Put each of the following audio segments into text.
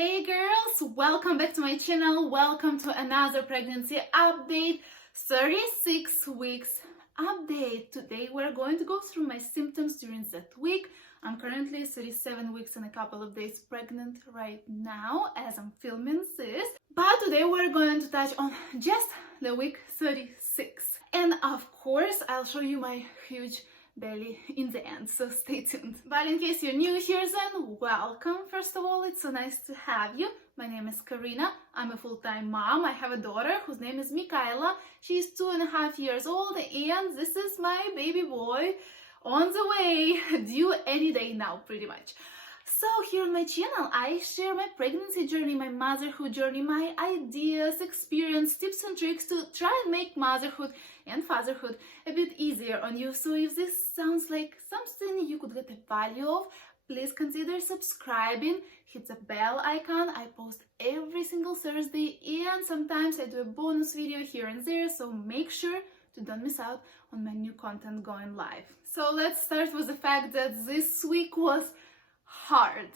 Hey girls, welcome back to my channel. Welcome to another pregnancy update, 36 weeks update. Today we're going to go through my symptoms during that week. I'm currently 37 weeks and a couple of days pregnant right now as I'm filming this. But today we're going to touch on just the week 36. And of course, I'll show you my huge belly in the end, so stay tuned. But in case you're new here, then welcome. First of all, it's so nice to have you. My name is Karyna. I'm a full-time mom. I have a daughter whose name is Mikayla. She's 2.5 years old, and this is my baby boy on the way, due any day now, pretty much. So here on my channel, I share my pregnancy journey, my motherhood journey, my ideas, experience, tips and tricks to try and make motherhood and fatherhood a bit easier on you. So if this sounds like something you could get a value of, please consider subscribing, hit the bell icon. I post every single Thursday, and sometimes I do a bonus video here and there, so make sure to don't miss out on my new content going live. So let's start with the fact that this week was hard.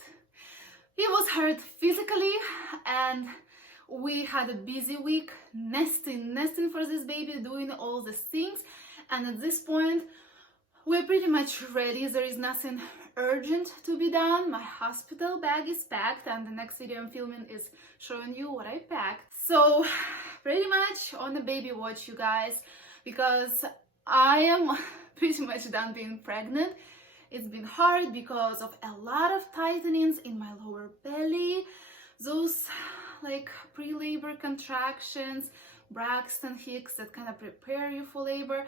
It was hard physically, and we had a busy week nesting for this baby, doing all these things, and at this point we're pretty much ready. There is nothing urgent to be done. My hospital bag is packed, and the next video I'm filming is showing you what I packed. So pretty much on the baby watch, you guys, because I am pretty much done being pregnant. It's been hard because of a lot of tightenings in my lower belly, those like pre-labor contractions, Braxton Hicks that kind of prepare you for labor,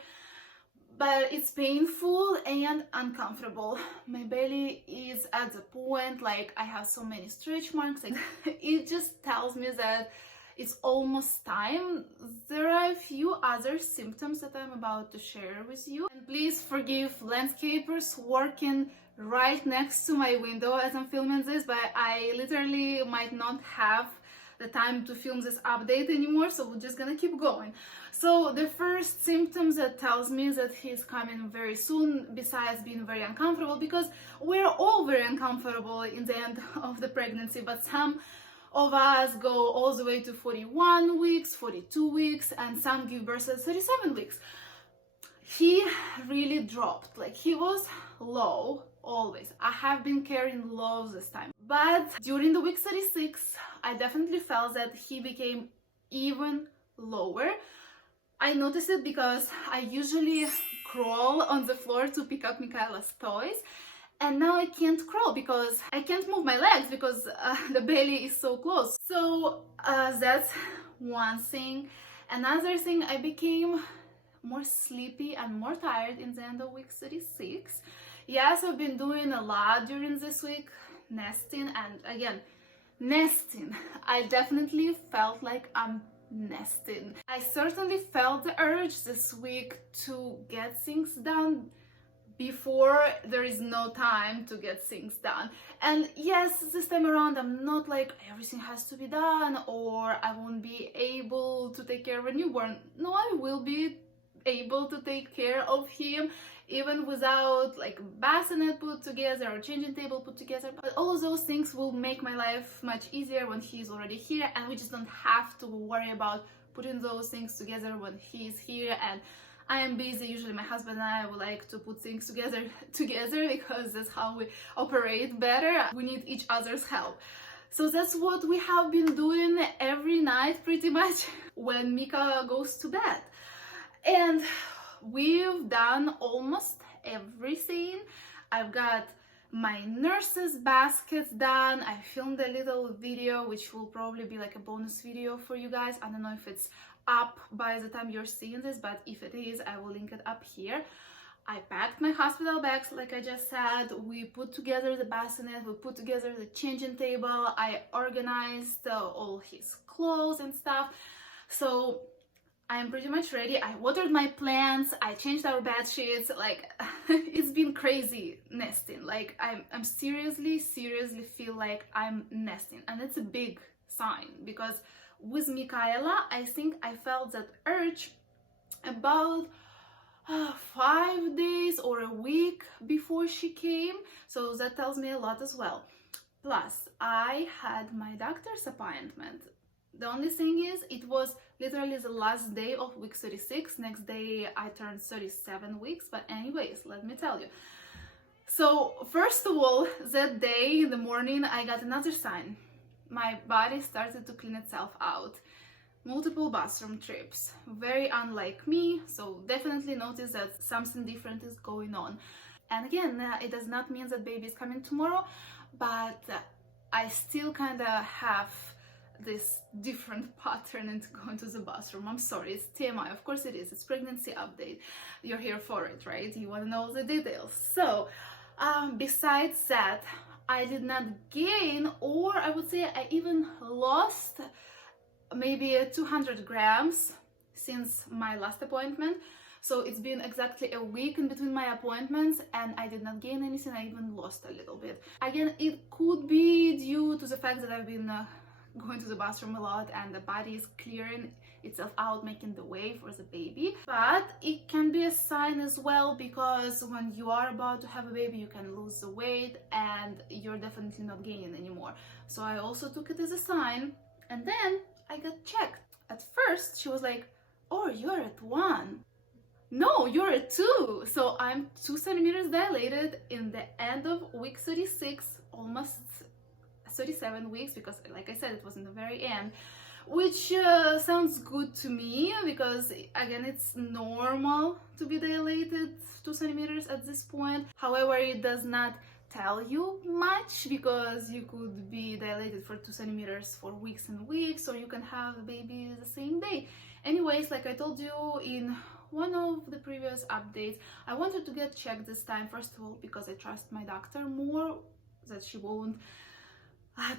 but it's painful and uncomfortable. My belly is at the point like I have so many stretch marks. Like, it just tells me that it's almost time. There are a few other symptoms that I'm about to share with you. And please forgive landscapers working right next to my window as I'm filming this, but I literally might not have the time to film this update anymore, so we're just gonna keep going. So the first symptoms that tells me that he's coming very soon, besides being very uncomfortable, because we're all very uncomfortable in the end of the pregnancy, but some of us go all the way to 41 weeks, 42 weeks, and some give birth at 37 weeks. He really dropped, like he was low always. I have been carrying lows this time, but during the week 36, I definitely felt that he became even lower. I noticed it because I usually crawl on the floor to pick up Mikayla's toys, and now I can't crawl because I can't move my legs because the belly is so close. So that's one thing. Another thing, I became more sleepy and more tired in the end of week 36. Yes, I've been doing a lot during this week, nesting, and again, nesting. I definitely felt like I'm nesting. I certainly felt the urge this week to get things done before there is no time to get things done. And yes, this time around I'm not like everything has to be done or I won't be able to take care of a newborn. No, I will be able to take care of him even without like bassinet put together or changing table put together. But all of those things will make my life much easier when he's already here, and we just don't have to worry about putting those things together when he's here. And I am busy. Usually my husband and I would like to put things together because that's how we operate better. We need each other's help. So that's what we have been doing every night pretty much when Mika goes to bed. And we've done almost everything. I've got my nurse's baskets done. I filmed a little video which will probably be like a bonus video for you guys. I don't know if it's up by the time you're seeing this, but if it is, I will link it up here. I packed my hospital bags like I just said. We put together the bassinet, we put together the changing table, I organized all his clothes and stuff. So I am pretty much ready. I watered my plants, I changed our bed sheets. Like it's been crazy nesting. Like I'm seriously feel like I'm nesting, and it's a big sign because with Mikayla, I think I felt that urge about 5 days or a week before she came, so that tells me a lot as well. Plus, I had my doctor's appointment. The only thing is, it was literally the last day of week 36. Next day, I turned 37 weeks. But anyways, let me tell you. So, first of all, that day in the morning, I got another sign. My body started to clean itself out. Multiple bathroom trips. Very unlike me, so definitely notice that something different is going on. And again, it does not mean that baby is coming tomorrow, but I still kind of have this different pattern into going to the bathroom. I'm sorry, it's TMI. Of course it is. It's pregnancy update. You're here for it, right? You want to know the details. So, besides that, I did not gain, or I would say I even lost maybe 200 grams since my last appointment. So it's been exactly a week in between my appointments, and I did not gain anything. I even lost a little bit. Again, it could be due to the fact that I've been going to the bathroom a lot and the body is clearing itself out, making the way for the baby. But it can be a sign as well, because when you are about to have a baby, you can lose the weight and you're definitely not gaining anymore. So I also took it as a sign, and then I got checked. At first, she was like, "Oh, you're at 1. No, you're at 2. So I'm 2 centimeters dilated in the end of week 36, almost 37 weeks, because like I said, it was in the very end, which sounds good to me, because again, it's normal to be dilated 2 centimeters at this point. However, it does not tell you much, because you could be dilated for 2 centimeters for weeks and weeks, or you can have the baby the same day. Anyways, like I told you in one of the previous updates, I wanted to get checked this time, first of all, because I trust my doctor more, that she won't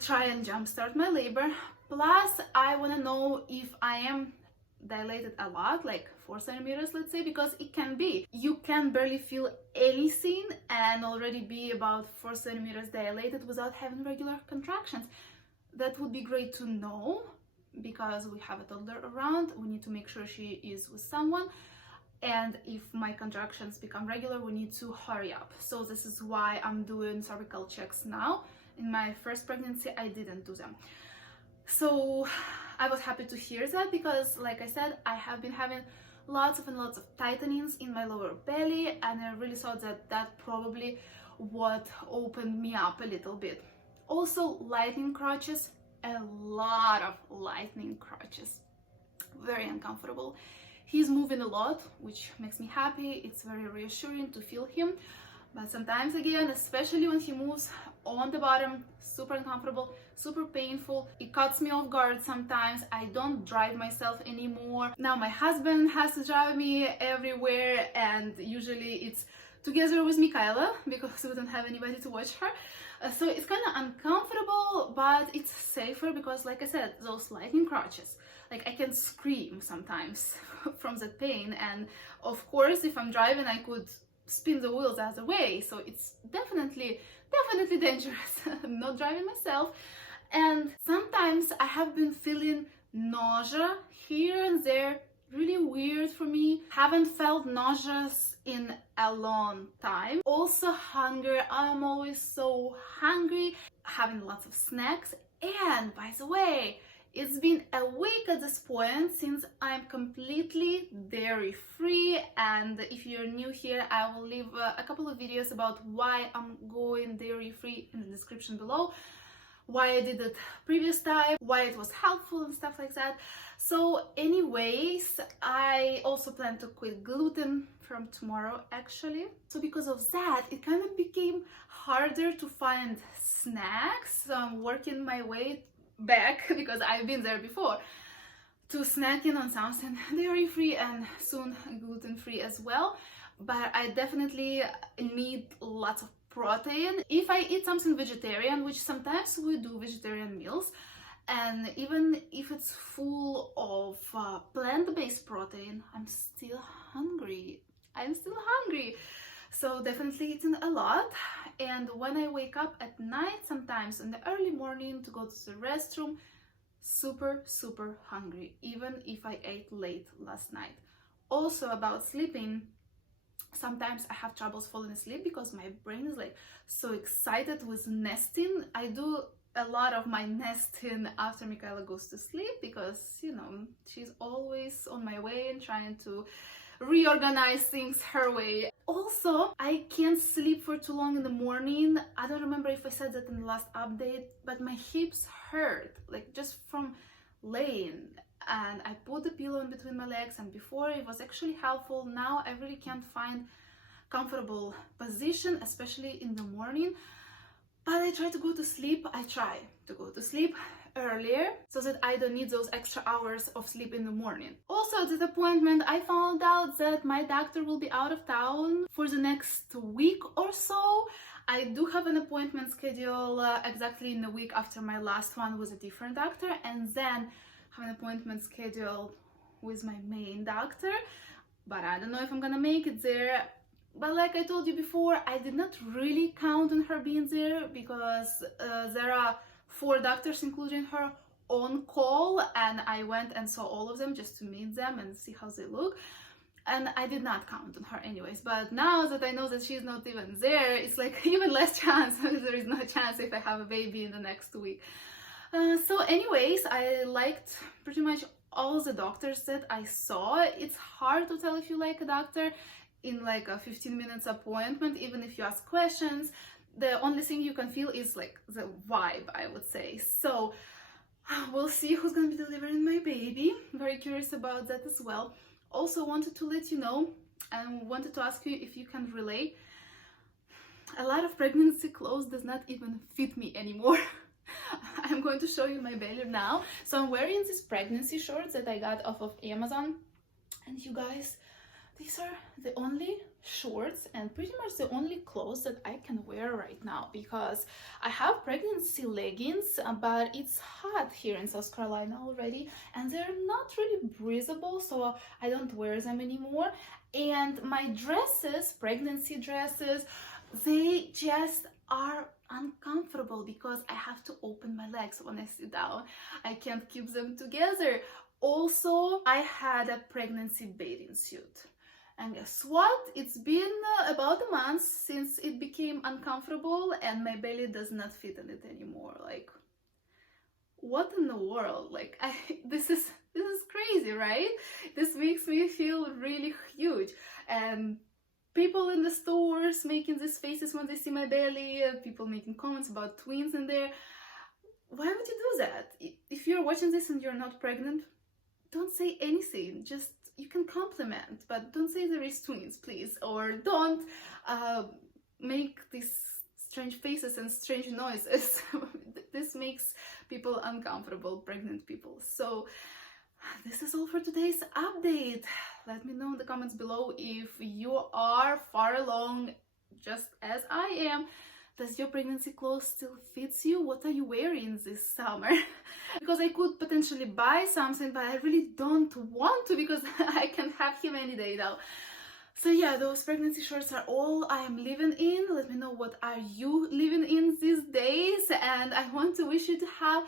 try and jumpstart my labor. Plus, I want to know if I am dilated a lot, like 4 centimeters, let's say, because it can be. You can barely feel anything and already be about 4 centimeters dilated without having regular contractions. That would be great to know, because we have a toddler around. We need to make sure she is with someone. And if my contractions become regular, we need to hurry up. So this is why I'm doing cervical checks now. In my first pregnancy, I didn't do them. So I was happy to hear that, because like I said, I have been having lots and lots of tightenings in my lower belly, and I really thought that that probably what opened me up a little bit. Also, lightning crotches, a lot of lightning crotches, very uncomfortable. He's moving a lot, which makes me happy. It's very reassuring to feel him. But sometimes, again, especially when he moves on the bottom, super uncomfortable, super painful. It cuts me off guard sometimes. I don't drive myself anymore. Now my husband has to drive me everywhere, and usually it's together with Michaela, because we don't have anybody to watch her. So it's kind of uncomfortable, but it's safer, because like I said, those lightning crotches, like I can scream sometimes from the pain. And of course, if I'm driving, I could spin the wheels the other way. So it's definitely dangerous. I'm not driving myself. And sometimes I have been feeling nausea here and there. Really weird for me. Haven't felt nauseous in a long time. Also hunger. I'm always so hungry. Having lots of snacks. And by the way, it's been a week at this point since I'm completely dairy free, and if you're new here, I will leave a couple of videos about why I'm going dairy free in the description below, why I did it previous time, why it was helpful and stuff like that. So anyways, I also plan to quit gluten from tomorrow actually. So because of that, it kind of became harder to find snacks. So I'm working my way back, because I've been there before, to snacking on something dairy-free and soon gluten-free as well. But I definitely need lots of protein. If I eat something vegetarian, which sometimes we do vegetarian meals, and even if it's full of plant-based protein, I'm still hungry. So definitely eating a lot. And when I wake up at night, sometimes in the early morning to go to the restroom, super hungry, even if I ate late last night. Also about sleeping, Sometimes I have troubles falling asleep because my brain is like so excited with nesting. I do a lot of my nesting after Michaela goes to sleep because, you know, she's always on my way and trying to reorganize things her way. Also, I can't sleep for too long in the morning. I don't remember if I said that in the last update, but my hips hurt, like just from laying. And I put the pillow in between my legs, and before it was actually helpful. Now I really can't find comfortable position, especially in the morning. But I try to go to sleep. I try to go to sleep earlier so that I don't need those extra hours of sleep in the morning. Also, at this appointment, I found out that my doctor will be out of town for the next week or so. I do have an appointment scheduled exactly in the week after my last one with a different doctor, and then have an appointment scheduled with my main doctor, but I don't know if I'm gonna make it there. But like I told you before, I did not really count on her being there because there are 4 doctors, including her, on call, and I went and saw all of them just to meet them and see how they look. And I did not count on her anyways. But now that I know that she's not even there, it's like even less chance. There is no chance if I have a baby in the next week. So anyways, I liked pretty much all the doctors that I saw. It's hard to tell if you like a doctor in like a 15 minutes appointment, even if you ask questions. The only thing you can feel is like the vibe, I would say. So we'll see who's gonna be delivering my baby. Very curious about that as well. Also wanted to let you know and wanted to ask you if you can relate. A lot of pregnancy clothes does not even fit me anymore. I'm going to show you my belly now. So I'm wearing these pregnancy shorts that I got off of Amazon, and you guys, these are the only shorts and pretty much the only clothes that I can wear right now, because I have pregnancy leggings, but it's hot here in South Carolina already and they're not really breathable, so I don't wear them anymore. And my dresses, pregnancy dresses, they just are uncomfortable because I have to open my legs when I sit down. I can't keep them together. Also, I had a pregnancy bathing suit. And guess what? It's been about a month since it became uncomfortable and my belly does not fit in it anymore. Like, what in the world? Like, this is crazy, right? This makes me feel really huge. And people in the stores making these faces when they see my belly, people making comments about twins in there. Why would you do that? If you're watching this and you're not pregnant, don't say anything. Just, you can compliment, but don't say there is twins, please. Or don't make these strange faces and strange noises. This makes people uncomfortable, pregnant people. So this is all for today's update. Let me know in the comments below if you are far along, just as I am. Does your pregnancy clothes still fits you? What are you wearing this summer? Because I could potentially buy something, but I really don't want to because I can have him any day now. So yeah, those pregnancy shorts are all I am living in. Let me know what are you living in these days, and I want to wish you to have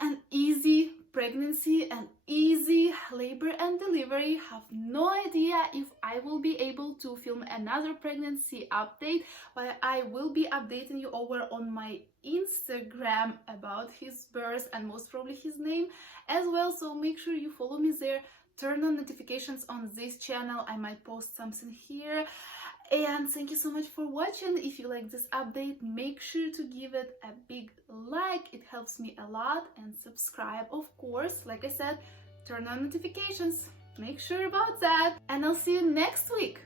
an easy pregnancy and easy labor and delivery. Have no idea if I will be able to film another pregnancy update, but I will be updating you over on my Instagram about his birth and most probably his name as well. So make sure you follow me there. Turn on notifications on this channel. I might post something here. And thank you so much for watching. If you like this update, make sure to give it a big like. It helps me a lot. And subscribe, of course. Like I said, turn on notifications. Make sure about that. And I'll see you next week.